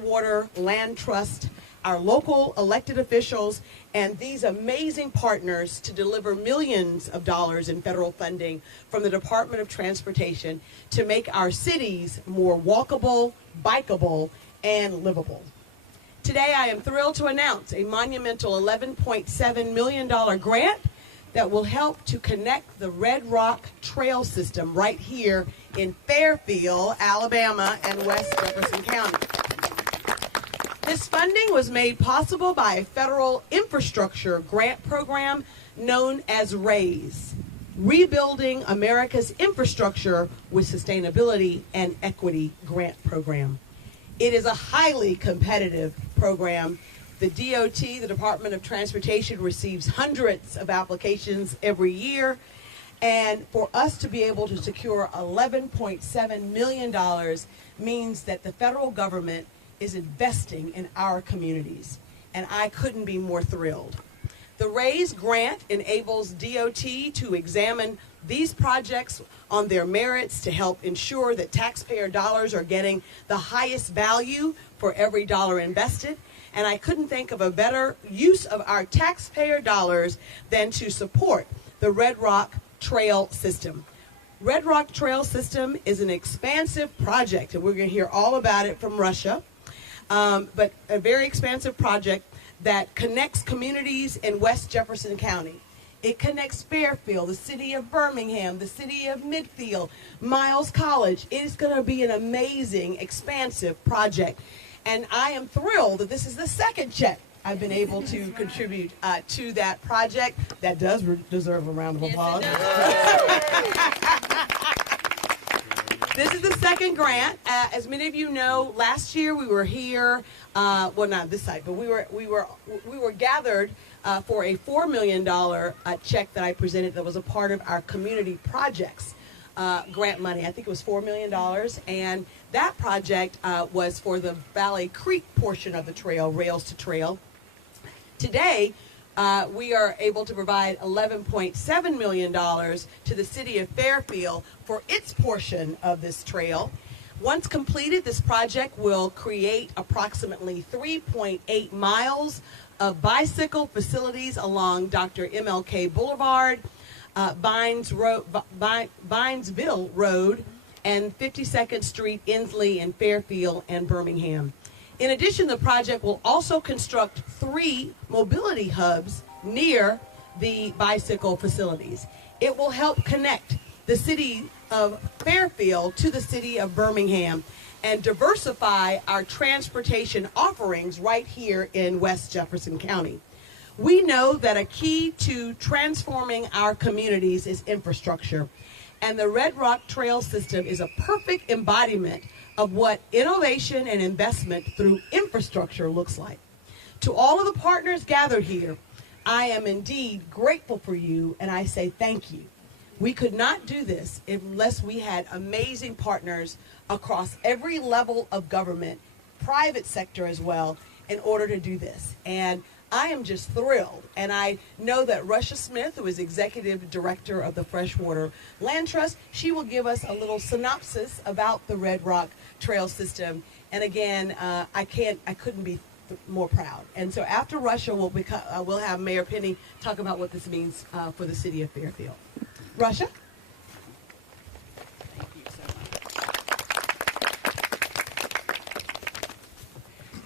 Freshwater Land Trust, our local elected officials, and these amazing partners to deliver millions of dollars in federal funding from the Department of Transportation to make our cities more walkable, bikeable, and livable. Today, I am thrilled to announce a monumental $11.7 million grant that will help to connect the Redrock Trail System right here in Fairfield, Alabama, and West Jefferson County. This funding was made possible by a federal infrastructure grant program known as RAISE, Rebuilding America's Infrastructure with Sustainability and Equity Grant Program. It is a highly competitive program. The DOT, the Department of Transportation, receives hundreds of applications every year. And for us to be able to secure $11.7 million means that the federal government is investing in our communities. And I couldn't be more thrilled. The RAISE grant enables DOT to examine these projects on their merits to help ensure that taxpayer dollars are getting the highest value for every dollar invested. And I couldn't think of a better use of our taxpayer dollars than to support the Redrock Trail System. Redrock Trail System is an expansive project, and we're going to hear all about it from Russia, but a very expansive project that connects communities in West Jefferson County. It connects Fairfield, the city of Birmingham, the city of Midfield, Miles College. It is going to be an amazing, expansive project. And I am thrilled that this is the second check I've been able to contribute to that project. That does deserve a round of applause. This is the second grant. As many of you know, last year we were here, well, not this side, but we were gathered for a $4 million check that I presented that was a part of our community projects grant money. I think it was $4 million, and that project was for the Valley Creek portion of the trail, Rails to Trail. Today, we are able to provide $11.7 million to the city of Fairfield for its portion of this trail. Once completed, this project will create approximately 3.8 miles of bicycle facilities along Dr. MLK Boulevard, Bynesville Road, and 52nd Street, Inslee, and Fairfield and Birmingham. In addition, the project will also construct 3 mobility hubs near the bicycle facilities. It will help connect the city of Fairfield to the city of Birmingham and diversify our transportation offerings right here in West Jefferson County. We know that a key to transforming our communities is infrastructure, and the Redrock Trail System is a perfect embodiment of what innovation and investment through infrastructure looks like. To all of the partners gathered here, I am indeed grateful for you, and I say thank you. We could not do this unless we had amazing partners across every level of government, private sector as well, in order to do this. And I am just thrilled, and I know that Russia Smith, who is Executive Director of the Freshwater Land Trust, she will give us a little synopsis about the Redrock Trail System. And again, I couldn't be more proud. And so after Russia, we'll have Mayor Penny talk about what this means for the city of Fairfield. Russia?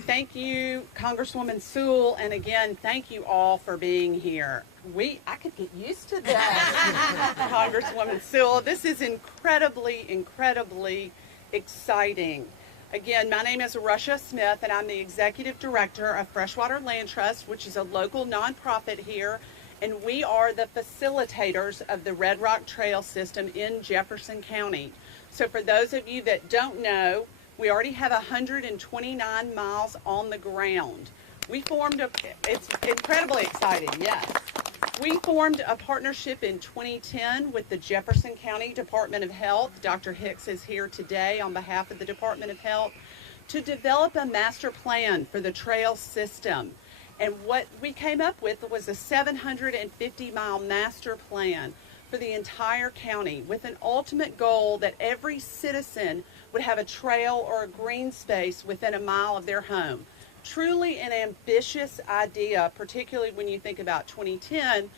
Thank you, Congresswoman Sewell, and again, thank you all for being here. I could get used to that, Congresswoman Sewell. This is incredibly, incredibly exciting. Again, my name is Russia Smith, and I'm the Executive Director of Freshwater Land Trust, which is a local nonprofit here, and we are the facilitators of the Redrock Trail System in Jefferson County. So for those of you that don't know, we already have 129 miles on the ground. It's incredibly exciting, yes. We formed a partnership in 2010 with the Jefferson County Department of Health. Dr. Hicks is here today on behalf of the Department of Health to develop a master plan for the trail system. And what we came up with was a 750-mile master plan for the entire county with an ultimate goal that every citizen would have a trail or a green space within a mile of their home. Truly an ambitious idea, particularly when you think about 2010,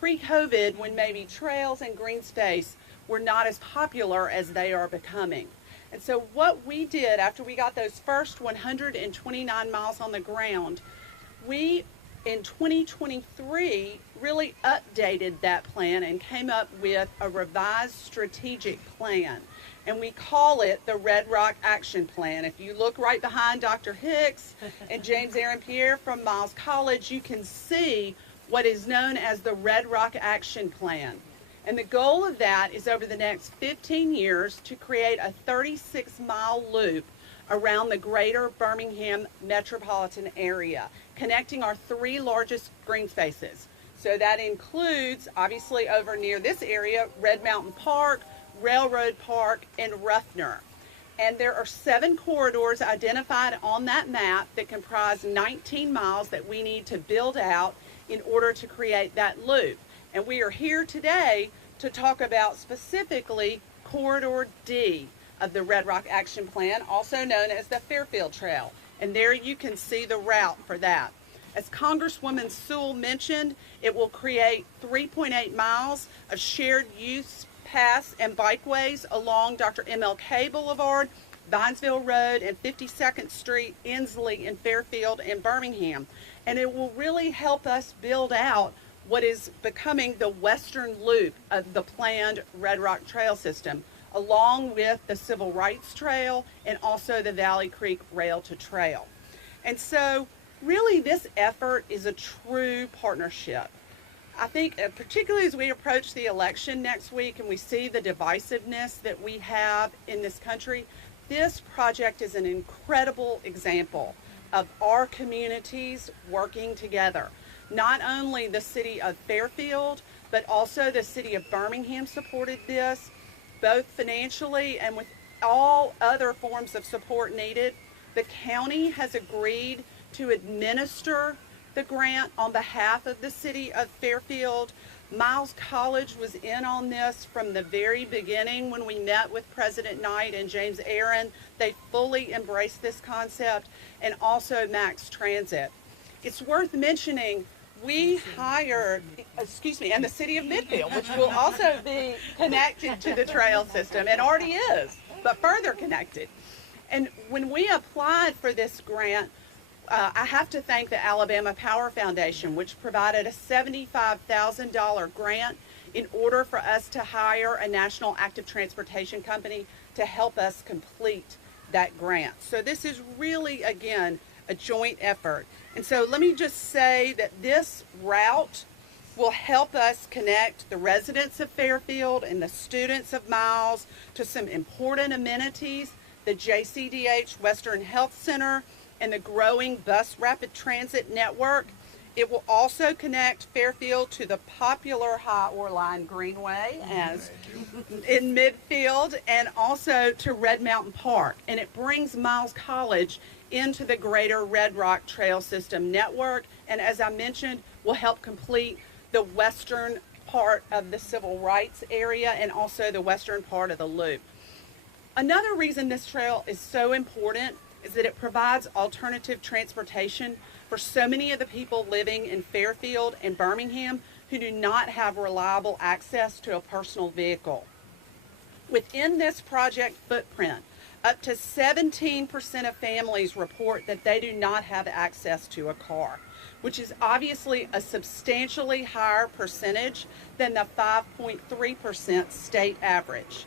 pre-COVID, when maybe trails and green space were not as popular as they are becoming. And so what we did after we got those first 129 miles on the ground, we in 2023 really updated that plan and came up with a revised strategic plan. And we call it the Redrock Action Plan. If you look right behind Dr. Hicks and James Aaron Pierre from Miles College, you can see what is known as the Redrock Action Plan. And the goal of that is over the next 15 years to create a 36-mile loop around the greater Birmingham metropolitan area, connecting our 3 largest green spaces. So that includes, obviously over near this area, Red Mountain Park, Railroad Park, and Ruffner. And there are 7 corridors identified on that map that comprise 19 miles that we need to build out in order to create that loop. And we are here today to talk about specifically Corridor D of the Redrock Action Plan, also known as the Fairfield Trail. And there you can see the route for that. As Congresswoman Sewell mentioned, it will create 3.8 miles of shared use paths and bikeways along Dr. MLK Boulevard, Vinesville Road, and 52nd Street, Inslee, and Fairfield, and Birmingham. And it will really help us build out what is becoming the western loop of the planned Redrock Trail system, along with the Civil Rights Trail and also the Valley Creek Rail to Trail. And so really this effort is a true partnership. I think particularly as we approach the election next week and we see the divisiveness that we have in this country, this project is an incredible example of our communities working together. Not only the city of Fairfield, but also the city of Birmingham supported this, both financially and with all other forms of support needed. The county has agreed to administer the grant on behalf of the city of Fairfield. Miles College was in on this from the very beginning when we met with President Knight and James Aaron. They fully embraced this concept, and also Max Transit. It's worth mentioning we hired, and the city of Midfield, which will also be connected to the trail system and already is, but further connected. And when we applied for this grant, I have to thank the Alabama Power Foundation, which provided a $75,000 grant in order for us to hire a national active transportation company to help us complete that grant. So this is really, again, a joint effort. And so let me just say that this route will help us connect the residents of Fairfield and the students of Miles to some important amenities, the JCDH Western Health Center, and the growing bus rapid transit network. It will also connect Fairfield to the popular High Ore Line Greenway as in Midfield, and also to Red Mountain Park. And it brings Miles College into the greater Redrock Trail System network, and as I mentioned, will help complete the western part of the civil rights area and also the western part of the loop. Another reason this trail is so important is that it provides alternative transportation for so many of the people living in Fairfield and Birmingham who do not have reliable access to a personal vehicle. Within this project footprint, up to 17% of families report that they do not have access to a car, which is obviously a substantially higher percentage than the 5.3% state average.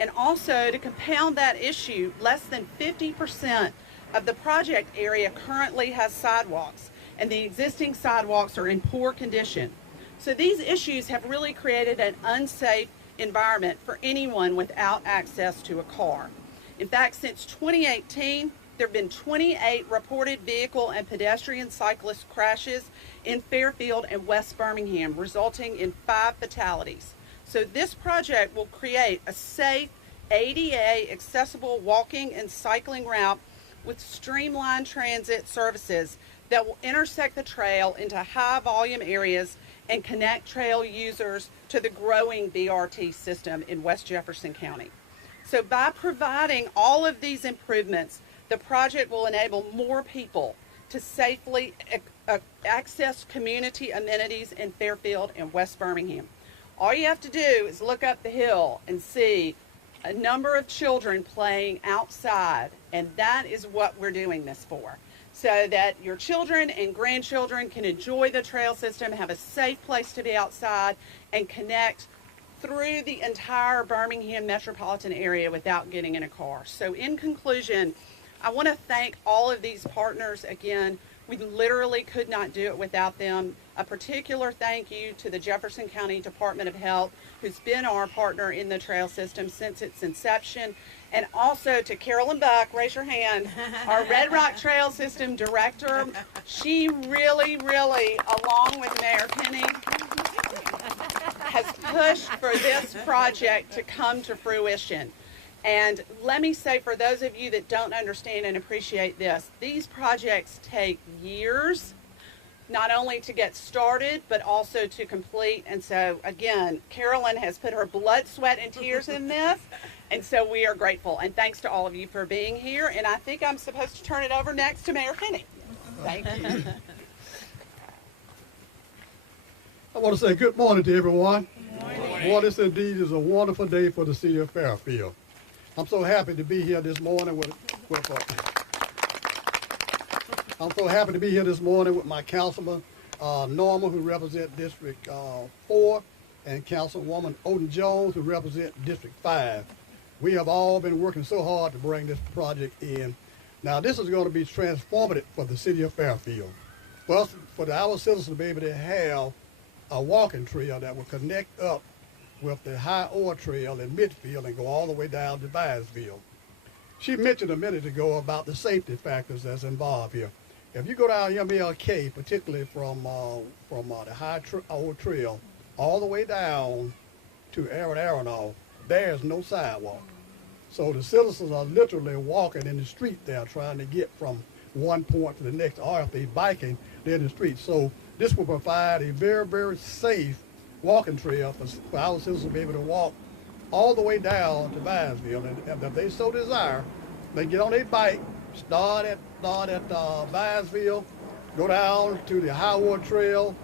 And also, to compound that issue, less than 50% of the project area currently has sidewalks, and the existing sidewalks are in poor condition. So these issues have really created an unsafe environment for anyone without access to a car. In fact, since 2018, there have been 28 reported vehicle and pedestrian cyclist crashes in Fairfield and West Birmingham, resulting in 5 fatalities. So this project will create a safe, ADA accessible walking and cycling route with streamlined transit services that will intersect the trail into high volume areas and connect trail users to the growing BRT system in West Jefferson County. So by providing all of these improvements, the project will enable more people to safely access community amenities in Fairfield and West Birmingham. All you have to do is look up the hill and see a number of children playing outside, and that is what we're doing this for, so that your children and grandchildren can enjoy the trail system, have a safe place to be outside, and connect through the entire Birmingham metropolitan area without getting in a car. So in conclusion, I want to thank all of these partners again. We literally could not do it without them. A particular thank you to the Jefferson County Department of Health, who's been our partner in the trail system since its inception, and also to Carolyn Buck, raise your hand, our Redrock Trail System Director. She really, along with Mayor Penny, has pushed for this project to come to fruition. And let me say, for those of you that don't understand and appreciate this, these projects take years, not only to get started, but also to complete. And so, again, Carolyn has put her blood, sweat, and tears in this. And so we are grateful. And thanks to all of you for being here. And I think I'm supposed to turn it over next to Mayor Penny. Thank you. I want to say good morning to everyone. Good morning. Boy, this indeed is a wonderful day for the city of Fairfield. I'm so happy to be here this morning with I'm so happy to be here this morning with my councilman, Norma, who represents District 4, and Councilwoman Odin Jones, who represents District 5. We have all been working so hard to bring this project in. Now, this is going to be transformative for the city of Fairfield. For our citizens to be able to have a walking trail that will connect up with the High Ore Trail in Midfield and go all the way down to Byesville. She mentioned a minute ago about the safety factors that's involved here. If you go down MLK, particularly from the High Ore Trail all the way down to Arenal, there's no sidewalk. So the citizens are literally walking in the street there trying to get from one point to the next, or if they're biking, they're in the street. So this will provide a very safe walking trail for our citizens to be able to walk all the way down to Byesville. And if they so desire, they get on their bike, start at Byesville, go down to the High Ore Trail,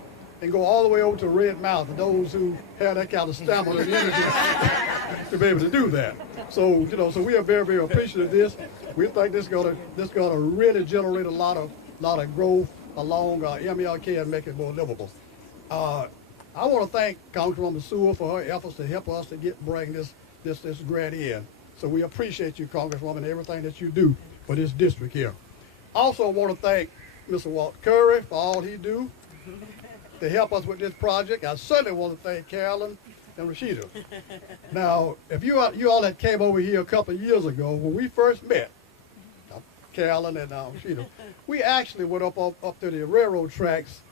and go all the way over to Red Mountain, for those who have that kind of stamina and energy to be able to do that. So, so we are very appreciative of this. We think this gonna really generate a lot of growth along MLK and make it more livable. I want to thank Congresswoman Sewell for her efforts to help us to bring this grant in. So we appreciate you, Congresswoman, and everything that you do for this district here. Also want to thank Mr. Walt Curry for all he do to help us with this project. I certainly want to thank Carolyn and Rashida. Now, if you all that came over here a couple of years ago, when we first met, Carolyn and Rashida, we actually went up to the railroad tracks,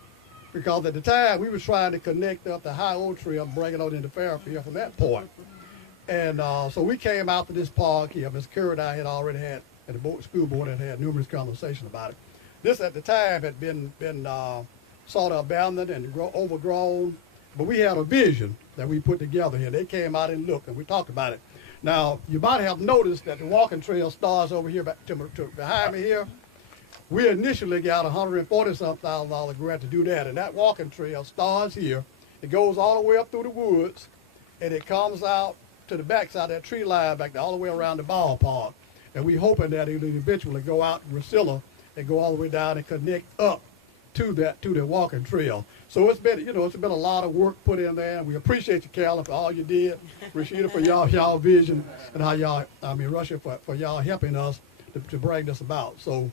because at the time we were trying to connect up the High Ore Trail and bring it out into Fairfield from that point. And so we came out to this park here. Ms. Curry and I had already had, and the school board had numerous conversations about it. This at the time had been sort of abandoned and overgrown, but we had a vision that we put together here. They came out and looked, and we talked about it. Now, you might have noticed that the walking trail starts over here behind me here. We initially got $140,000 grant to do that, and that walking trail starts here. It goes all the way up through the woods, and it comes out to the backside of that tree line back there, all the way around the ballpark. And we're hoping that it will eventually go out to Priscilla and go all the way down and connect up to the walking trail. So it's been, it's been a lot of work put in there, and we appreciate you, Carolyn, for all you did, Rashida, for y'all vision, and how Russia for y'all helping us to bring this about. So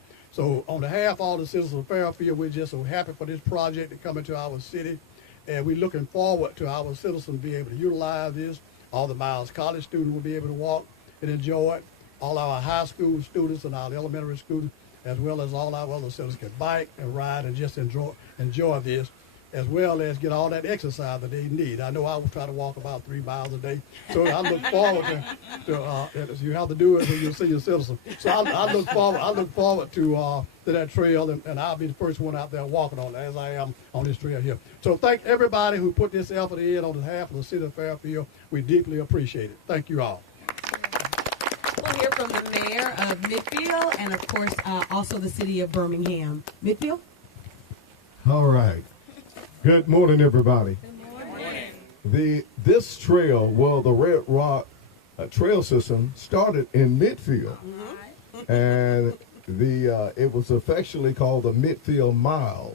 on behalf of all the citizens of Fairfield, we're just so happy for this project to come into our city, and we're looking forward to our citizens being able to utilize this. All the Miles College students will be able to walk and enjoy it. All our high school students and our elementary students, as well as all our other citizens, can bike and ride and just enjoy this, as well as get all that exercise that they need. I know I will try to walk about 3 miles a day, so I look forward to you have to do it when you're a senior citizen. So I look forward to that trail, and I'll be the first one out there walking on it, as I am on this trail here. So thank everybody who put this effort in on behalf of the city of Fairfield. We deeply appreciate it. Thank you all. of Midfield and, of course, also the city of Birmingham. Midfield? All right. Good morning, everybody. Good morning. This trail, well, the Redrock trail system started in Midfield, and it was affectionately called the Midfield Mile.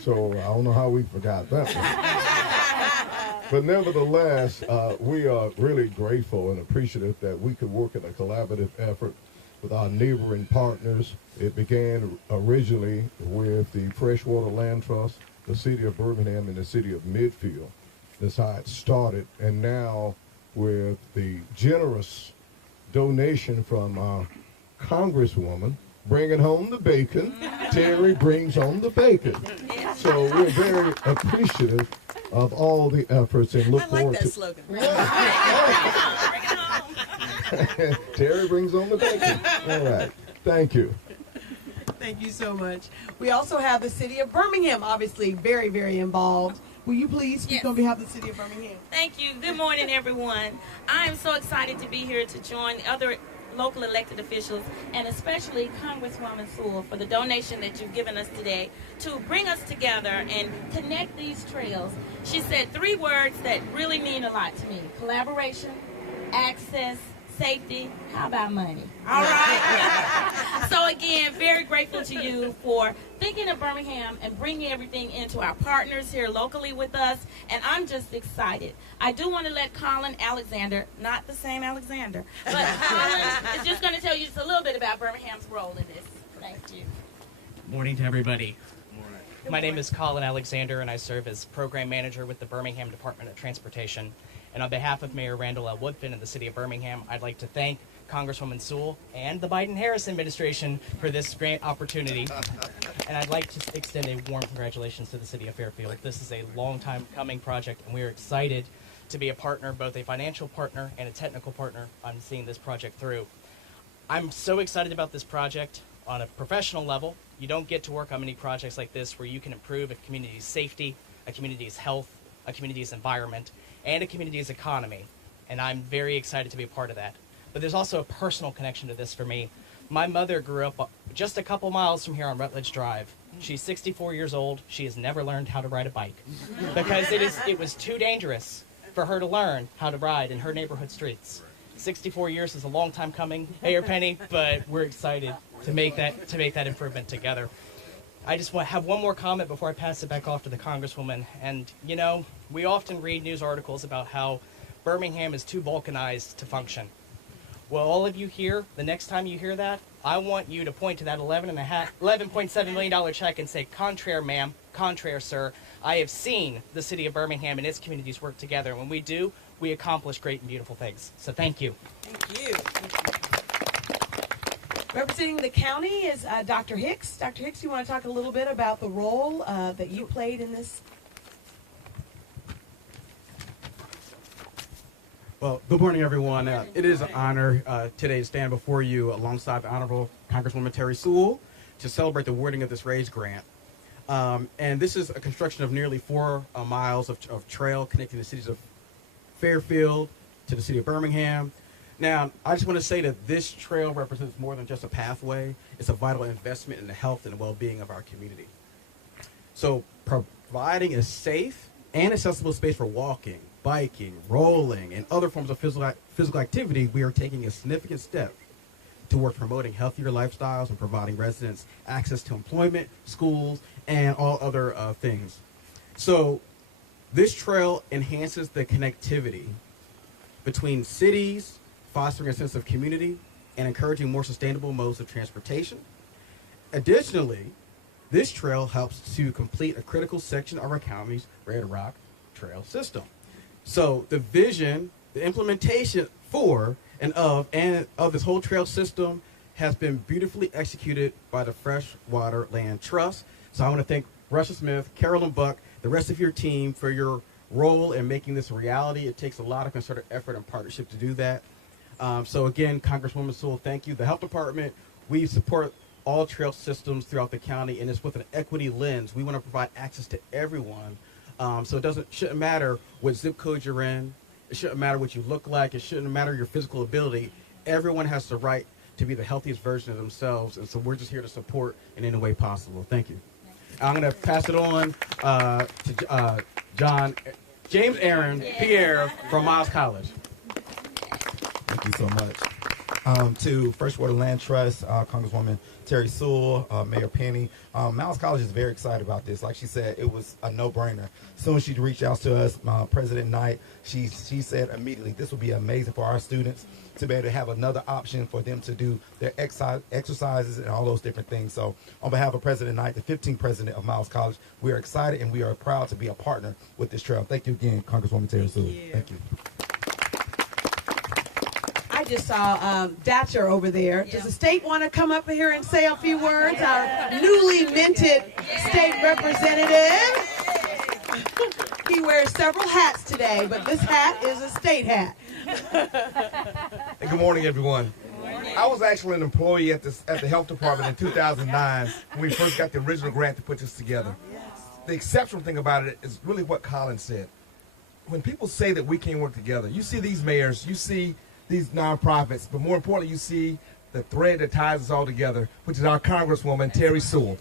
So I don't know how we forgot that one. But nevertheless, we are really grateful and appreciative that we could work in a collaborative effort with our neighboring partners. It began originally with the Freshwater Land Trust, the city of Birmingham, and the city of Midfield. That's how it started. And now with the generous donation from our Congresswoman, bringing home the bacon, Terri brings home the bacon. So we're very appreciative of all the efforts and look forward to... slogan. Terri brings home the bacon. All right. Thank you. Thank you so much. We also have the city of Birmingham, obviously very, very involved. Will you please speak on behalf of the city of Birmingham? Thank you. Good morning, everyone. I am so excited to be here to join other local elected officials and especially Congresswoman Sewell for the donation that you've given us today to bring us together and connect these trails. She said 3 words that really mean a lot to me: collaboration, access, safety. How about money? All right. So again, very grateful to you for thinking of Birmingham and bringing everything into our partners here locally with us. And I'm just excited. I do want to let Colin Alexander, not the same Alexander, but Colin is just going to tell you just a little bit about Birmingham's role in this. Thank you. Morning to everybody. My name is Colin Alexander, and I serve as Program Manager with the Birmingham Department of Transportation. And on behalf of Mayor Randall L. Woodfin and the City of Birmingham, I'd like to thank Congresswoman Sewell and the Biden-Harris administration for this great opportunity. And I'd like to extend a warm congratulations to the City of Fairfield. This is a long time coming project, and we are excited to be a partner, both a financial partner and a technical partner, on seeing this project through. I'm so excited about this project. On a professional level, you don't get to work on many projects like this where you can improve a community's safety, a community's health, a community's environment, and a community's economy. And I'm very excited to be a part of that. But there's also a personal connection to this for me. My mother grew up just a couple miles from here on Rutledge Drive. She's 64 years old. She has never learned how to ride a bike because it was too dangerous for her to learn how to ride in her neighborhood streets. 64 years is a long time coming, Mayor Penny, but we're excited to make that improvement together. I just want to have one more comment before I pass it back off to the Congresswoman. And, you know, we often read news articles about how Birmingham is too balkanized to function. Well, all of you here, the next time you hear that, I want you to point to that $11.7 million check and say, contraire, ma'am, contraire, sir. I have seen the city of Birmingham and its communities work together. And when we do, we accomplish great and beautiful things. So thank you. Thank you. Representing the county is Dr. Hicks. Dr. Hicks, you want to talk a little bit about the role that you played in this? Well, good morning, everyone. It is an honor today to stand before you alongside the Honorable Congresswoman Terri Sewell to celebrate the awarding of this RAISE grant. And this is a construction of nearly 4 miles of trail connecting the cities of Fairfield to the city of Birmingham. Now, I just want to say that this trail represents more than just a pathway. It's a vital investment in the health and well-being of our community. So providing a safe and accessible space for walking, biking, rolling, and other forms of physical activity, we are taking a significant step towards promoting healthier lifestyles and providing residents access to employment, schools, and all other things. So this trail enhances the connectivity between cities, fostering a sense of community, and encouraging more sustainable modes of transportation. Additionally, this trail helps to complete a critical section of our county's Redrock trail system. So the vision, the implementation for and of this whole trail system has been beautifully executed by the Freshwater Land Trust. So I want to thank Russia Smith, Carolyn Buck, the rest of your team for your role in making this a reality. It takes a lot of concerted effort and partnership to do that. So again, Congresswoman Sewell, thank you. The Health Department, we support all trail systems throughout the county, and it's with an equity lens. We want to provide access to everyone. So it shouldn't matter what zip code you're in. It shouldn't matter what you look like. It shouldn't matter your physical ability. Everyone has the right to be the healthiest version of themselves. And so we're just here to support in any way possible. Thank you. I'm going to pass it on to James Aaron Pierre from Miles College. Thank you so much. To First Water Land Trust, Congresswoman Terri Sewell, Mayor Penny. Miles College is very excited about this. Like she said, it was a no-brainer. As soon as she reached out to us, President Knight, she said immediately, this will be amazing for our students to be able to have another option for them to do their exercises and all those different things. So on behalf of President Knight, the 15th president of Miles College, we are excited and we are proud to be a partner with this trail. Thank you again, Congresswoman Terri Sewell. Thank you. I just saw Datcher over there. Does the state want to come up here and say a few words? Our newly minted state representative. He wears several hats today, but this hat is a state hat. And good morning, everyone. I was actually an employee at the health department in 2009 when we first got the original grant to put this together. The exceptional thing about it is really what Colin said. When people say that we can't work together, you see these mayors, you see these nonprofits, but more importantly, you see the thread that ties us all together, which is our Congresswoman, Terri Sewell.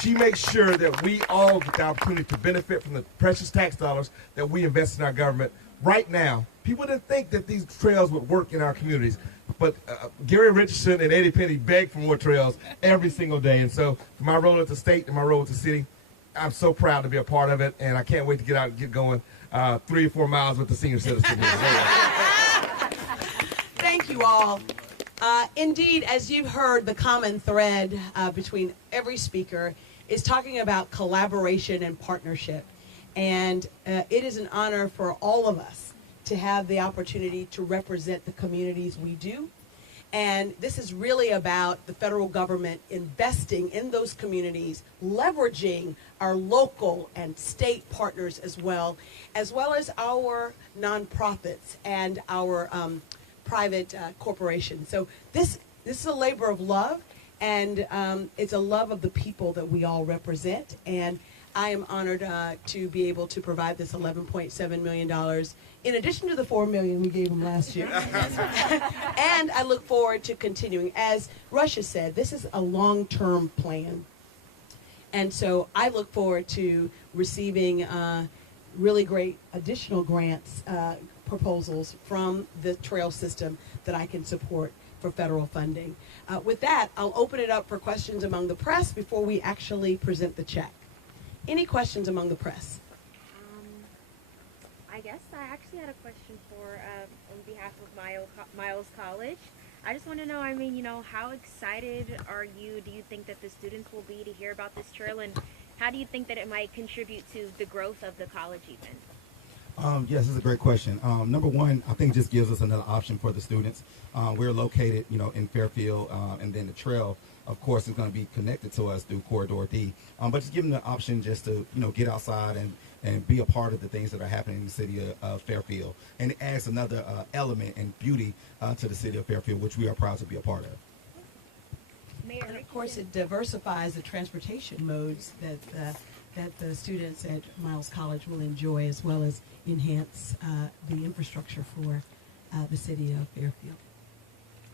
She makes sure that we all get the opportunity to benefit from the precious tax dollars that we invest in our government. Right now, people didn't think that these trails would work in our communities, but Gary Richardson and Eddie Penny beg for more trails every single day. And so for my role at the state and my role at the city, I'm so proud to be a part of it, and I can't wait to get out and get going 3 or 4 miles with the senior citizens. Thank you all. Indeed, as you've heard, the common thread between every speaker is talking about collaboration and partnership. And it is an honor for all of us to have the opportunity to represent the communities we do. And this is really about the federal government investing in those communities, leveraging our local and state partners as well as our nonprofits and our private corporations. So this is a labor of love, and it's a love of the people that we all represent. And I am honored to be able to provide this $11.7 million in addition to the $4 million we gave them last year. And I look forward to continuing. As Russia said, this is a long-term plan. And so I look forward to receiving really great additional grants, proposals from the trail system that I can support for federal funding. With that, I'll open it up for questions among the press before we actually present the check. Any questions among the press? I guess I actually had a question for, on behalf of Miles College. I just want to know, how excited are you, do you think that the students will be to hear about this trail, and how do you think that it might contribute to the growth of the college even? Yes, this is a great question. Number one, I think it just gives us another option for the students. We're located, in Fairfield, and then the trail, of course, is going to be connected to us through Corridor D. But just giving them the option just to, get outside and be a part of the things that are happening in the city of Fairfield. And it adds another element and beauty to the city of Fairfield, which we are proud to be a part of. And of course, it diversifies the transportation modes that the students at Miles College will enjoy, as well as enhance the infrastructure for the city of Fairfield.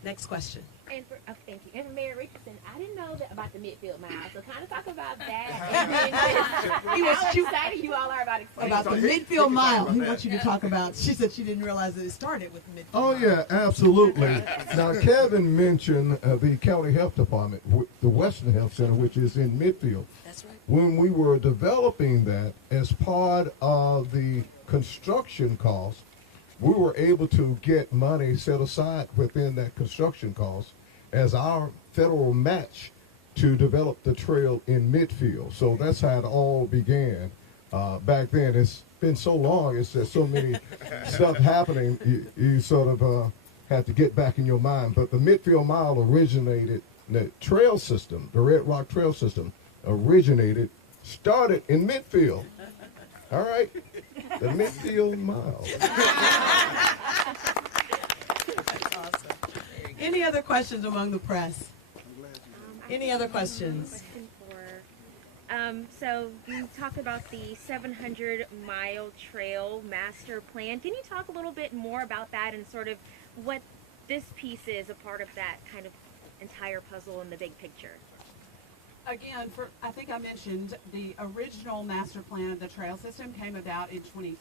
Next question. And thank you. And for Mayor Richardson, I didn't know that about the midfield mile, so kind of talk about that. And then how excited you all are about the midfield mile. He wants you to talk about. She said she didn't realize that it started with the midfield. Oh yeah, absolutely. Now Kevin mentioned the county health department, the Western Health Center, which is in Midfield. That's right. When we were developing that as part of the construction cost, we were able to get money set aside within that construction cost as our federal match to develop the trail in Midfield. So that's how it all began back then. It's been so long, it's just so many stuff happening, you sort of have to get back in your mind. But the Midfield Mile originated, the trail system, the Redrock trail system started in Midfield. All right, the Midfield Mile. Any other questions among the press? Any other questions? So you talked about the 700-mile trail master plan. Can you talk a little bit more about that and sort of what this piece is a part of that kind of entire puzzle and the big picture? Again, I think I mentioned the original master plan of the trail system came about in 2010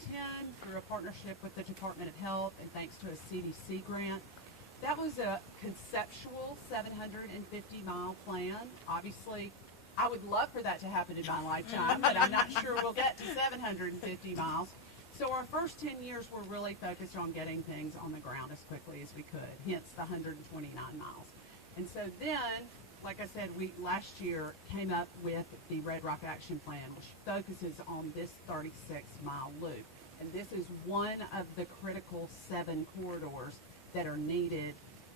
through a partnership with the Department of Health and thanks to a CDC grant. That was a conceptual 750-mile plan. Obviously, I would love for that to happen in my lifetime, but I'm not sure we'll get to 750 miles. So our first 10 years were really focused on getting things on the ground as quickly as we could, hence the 129 miles. And so then, like I said, we last year came up with the Redrock Action Plan, which focuses on this 36-mile loop. And this is one of the critical 7 corridors that are needed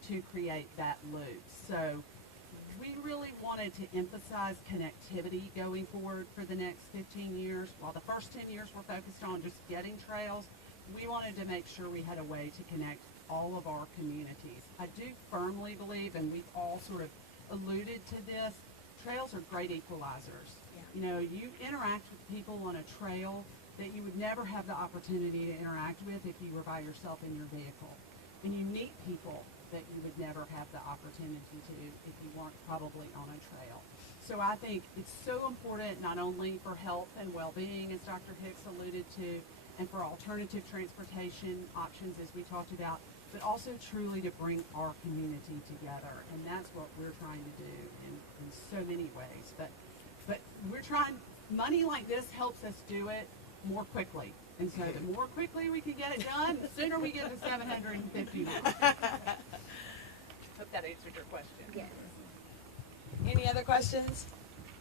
to create that loop. So we really wanted to emphasize connectivity going forward for the next 15 years. While the first 10 years were focused on just getting trails, we wanted to make sure we had a way to connect all of our communities. I do firmly believe, and we've all sort of alluded to this, trails are great equalizers. Yeah. You know, you interact with people on a trail that you would never have the opportunity to interact with if you were by yourself in your vehicle. And you meet people that you would never have the opportunity to if you weren't probably on a trail. So I think it's so important not only for health and well-being, as Dr. Hicks alluded to, and for alternative transportation options, as we talked about, but also truly to bring our community together. And that's what we're trying to do in so many ways. But we're trying, money like this helps us do it more quickly. And so the more quickly we can get it done, the sooner we get to 750 miles. Hope that answered your question. Yes. Any other questions?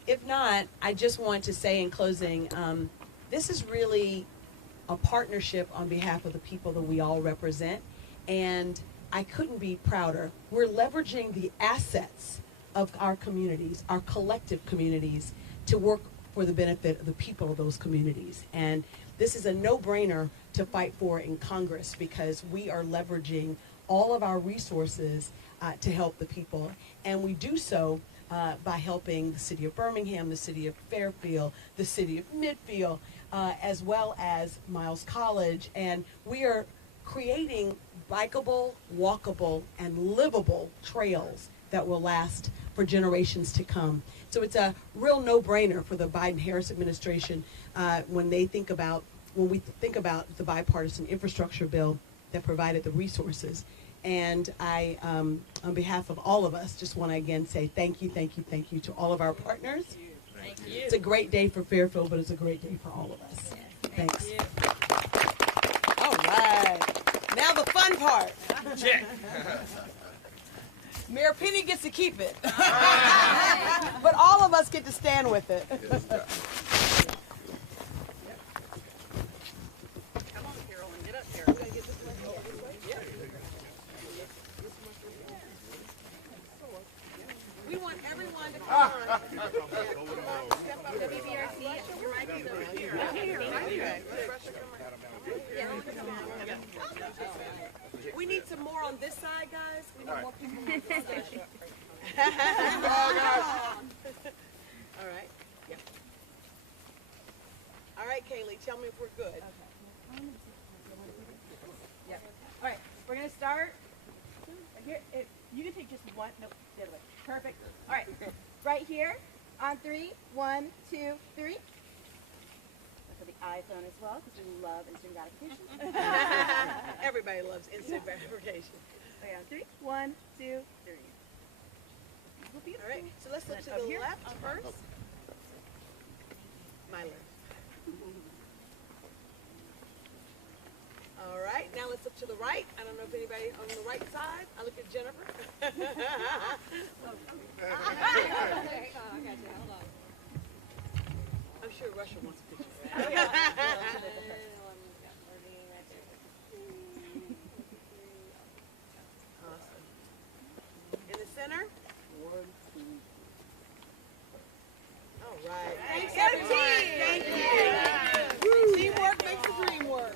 If not, I just want to say in closing, this is really a partnership on behalf of the people that we all represent, and I couldn't be prouder. We're leveraging the assets of our communities, our collective communities, to work for the benefit of the people of those communities. And this is a no-brainer to fight for in Congress because we are leveraging all of our resources to help the people. And we do so by helping the city of Birmingham, the city of Fairfield, the city of Midfield, as well as Miles College. And we are creating bikeable, walkable, and livable trails that will last for generations to come. So it's a real no-brainer for the Biden-Harris administration when we think about the bipartisan infrastructure bill that provided the resources. And I, on behalf of all of us, just want to again say thank you to all of our partners. Thank you. It's a great day for Fairfield, but it's a great day for all of us. Thanks. All right. Now the fun part. Check. Mayor Penny gets to keep it. But all of us get to stand with it. Come on, Carolyn, get up there. We want everyone to come on. WBRC, your mic is over here. We need some more on this side, guys. We need more people on this side. All right. Yep. All right, Kaylee, tell me if we're good. Yep. All right, we're gonna start. Here, you can take just one. Nope, the other way. Perfect. All right, right here on 3. 1, 2, 3. Look at the iPhone as well because we love instant gratification. Everybody loves instant gratification. Okay, on 3. 1, 2, 3. All right, so let's look to Up the here? left first. My left. All right, now let's look to the right. I don't know if anybody on the right side. I look at Jennifer. I'm sure Russia wants a picture. Awesome. In the center? All right. Thanks, everyone. Thank you. Teamwork makes the dream work.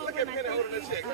Look at Penny holding the check.